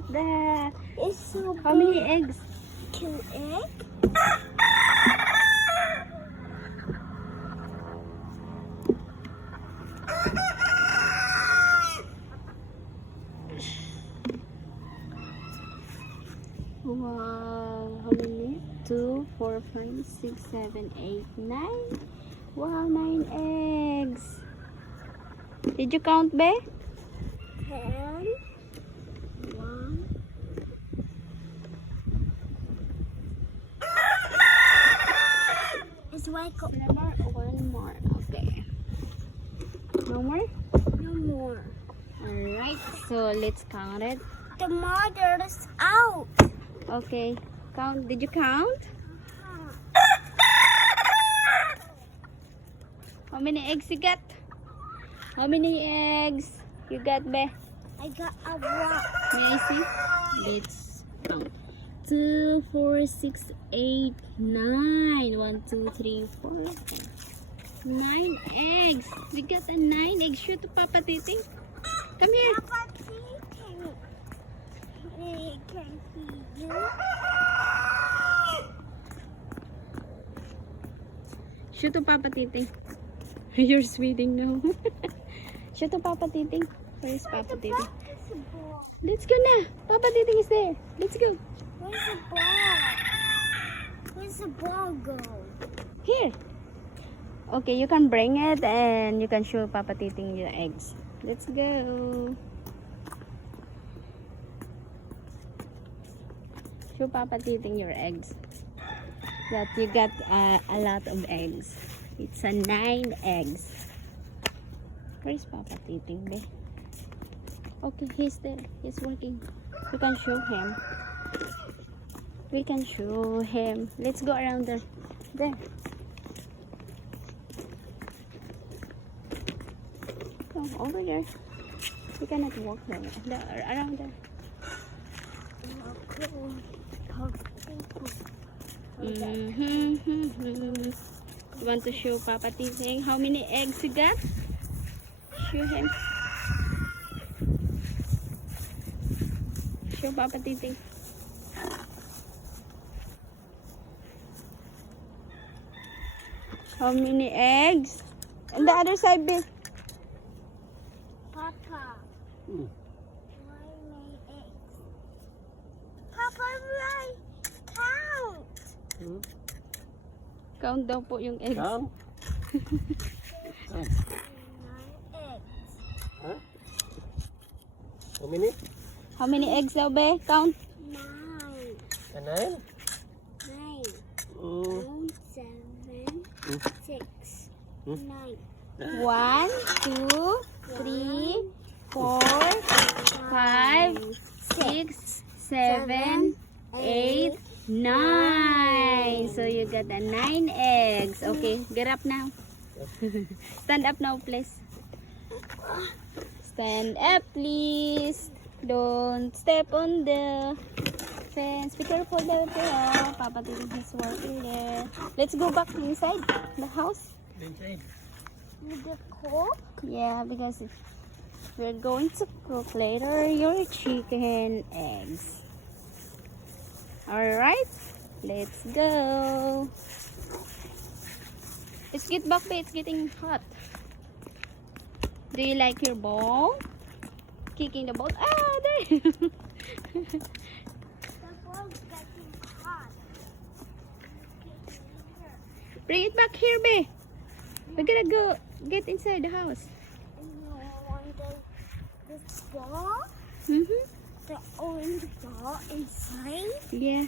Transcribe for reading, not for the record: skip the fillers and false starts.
at that. It's so How many eggs? 2 eggs. Wow, how many? 2, 4, 5, 6, 7, 8, 9. Wow, 9 eggs. Did you count, Be? 10. 1. It's like One more. Okay. No more? no more. Alright, so let's count it. The mother's out. Okay, count. Did you count? How many eggs you got? How many eggs you got, Be? I got a rock. May I see? Let's count. 2, 4, 6, 8, 9. 1, 2, 3, 4, 5. 9 eggs. We got a 9 eggs. Shoot to Papa Titing. Come here. Papa, can see you? Shoot to Papa Titing. You're sweating now. Shoot to Papa Titing. Where is Papa Titing? Let's go na. Papa Titing is there. Let's go. Where's the ball? Where's the ball go? Here. Okay, you can bring it and you can show Papa Titing your eggs. Let's go. Show Papa Titing your eggs. That you got a lot of eggs. It's a 9 eggs. Where's Papa Titing, Be? Okay, he's there. He's working. We can show him. We can show him. Let's go around there. There. Come over there. We cannot walk there. Around there. You want to show Papa Titing how many eggs you got? Show him. Show Papa Titing. How many eggs? And the other side, Bill. Papa. Why my eggs? Papa, why count? Count daw po yung eggs. Count. 9 eggs. Huh? How many? How many eggs daw, Be? Count. 9. 9? 9. Mm. 7, 6, 9. 1, 2, 3, 4, 5, 6, 7, 8, 9. So you got a 9 eggs. Okay, get up now. Stand up now, please. Stand up, please. Don't step on the fence. Be careful there, oh. Papa Titing is working there. Let's go back inside the house. Inside. With the cook? Yeah, because we're going to cook later your chicken eggs. Alright, let's go. Let's get back, babe. It's getting hot. Do you like your ball? Kicking the ball? Ah, there. The ball's getting hot. Bring it back here, babe. We're gonna go get inside the house. And you want this ball? Mm-hmm. The orange ball inside? Yeah.